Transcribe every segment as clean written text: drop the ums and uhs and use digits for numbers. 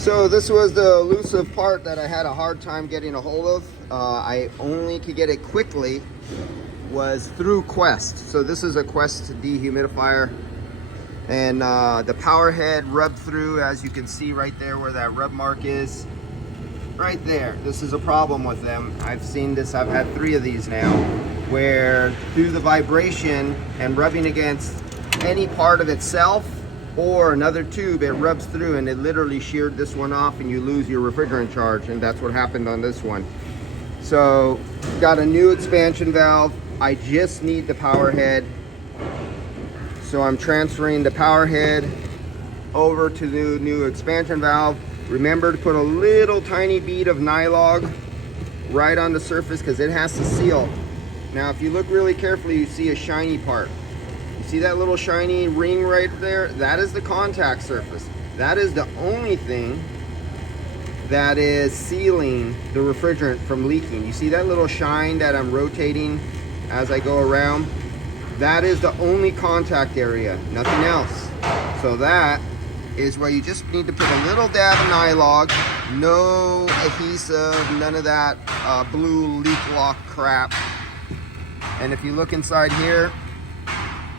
So this was the elusive part that I had a hard time getting a hold of. I only could get it quickly was through Quest. So this is a Quest dehumidifier, and the power head rubbed through, as you can see right there where that rub mark is. Right there. This is a problem with them. I've seen this, I've had 3 of these now, where through the vibration and rubbing against any part of itself or another tube, it rubs through and it literally sheared this one off and you lose your refrigerant charge, and that's what happened on this one. So got a new expansion valve. I just need the power head. So I'm transferring the power head over to the new expansion valve. Remember to put a little tiny bead of nylog right on the surface because it has to seal. Now if you look really carefully, you see a shiny part. See that little shiny ring right there? That is the contact surface. That is the only thing that is sealing the refrigerant from leaking. You see that little shine that I'm rotating as I go around? That is the only contact area, nothing else. So that is where you just need to put a little dab of nylog, no adhesive, none of that blue leak lock crap. And if you look inside here,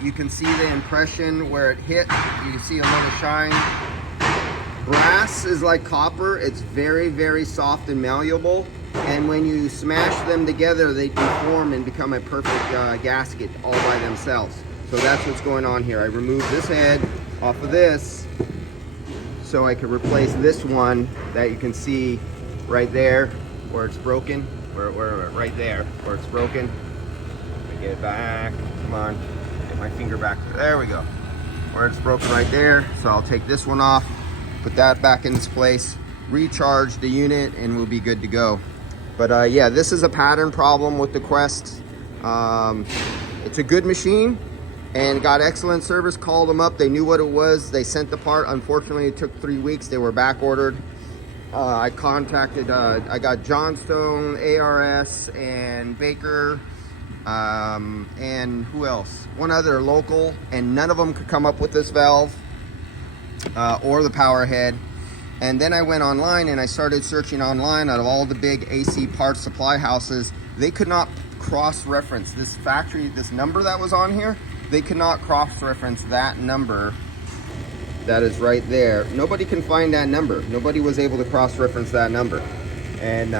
you can see the impression where it hit. You can see a little shine. Brass is like copper. It's very, very soft and malleable. And when you smash them together, they deform and become a perfect gasket all by themselves. So that's what's going on here. I removed this head off of this so I could replace this one that you can see right there where it's broken. Right there where it's broken. Get it back. Come on. My finger back there we go, where it's broken right there. So I'll take this one off, put that back in its place, recharge the unit, and we'll be good to go. But yeah, this is a pattern problem with the Quest. It's a good machine and got excellent service. Called them up, they knew what it was, they sent the part. Unfortunately it took 3 weeks. They were back ordered. I contacted I got Johnstone, ARS, and Baker, and who else? One other local, and none of them could come up with this valve or the power head. And then I went online and I started searching online out of all the big AC parts supply houses. They could not cross-reference this factory, this number that was on here. They could not cross-reference that number that is right there. Nobody can find that number. Nobody was able to cross-reference that number. And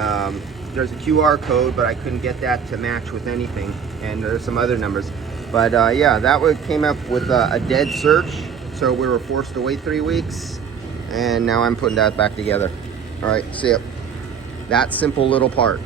there's a QR code, but I couldn't get that to match with anything. And there's some other numbers. But yeah, that one came up with a dead search. So we were forced to wait 3 weeks. And now I'm putting that back together. All right, see ya. That simple little part.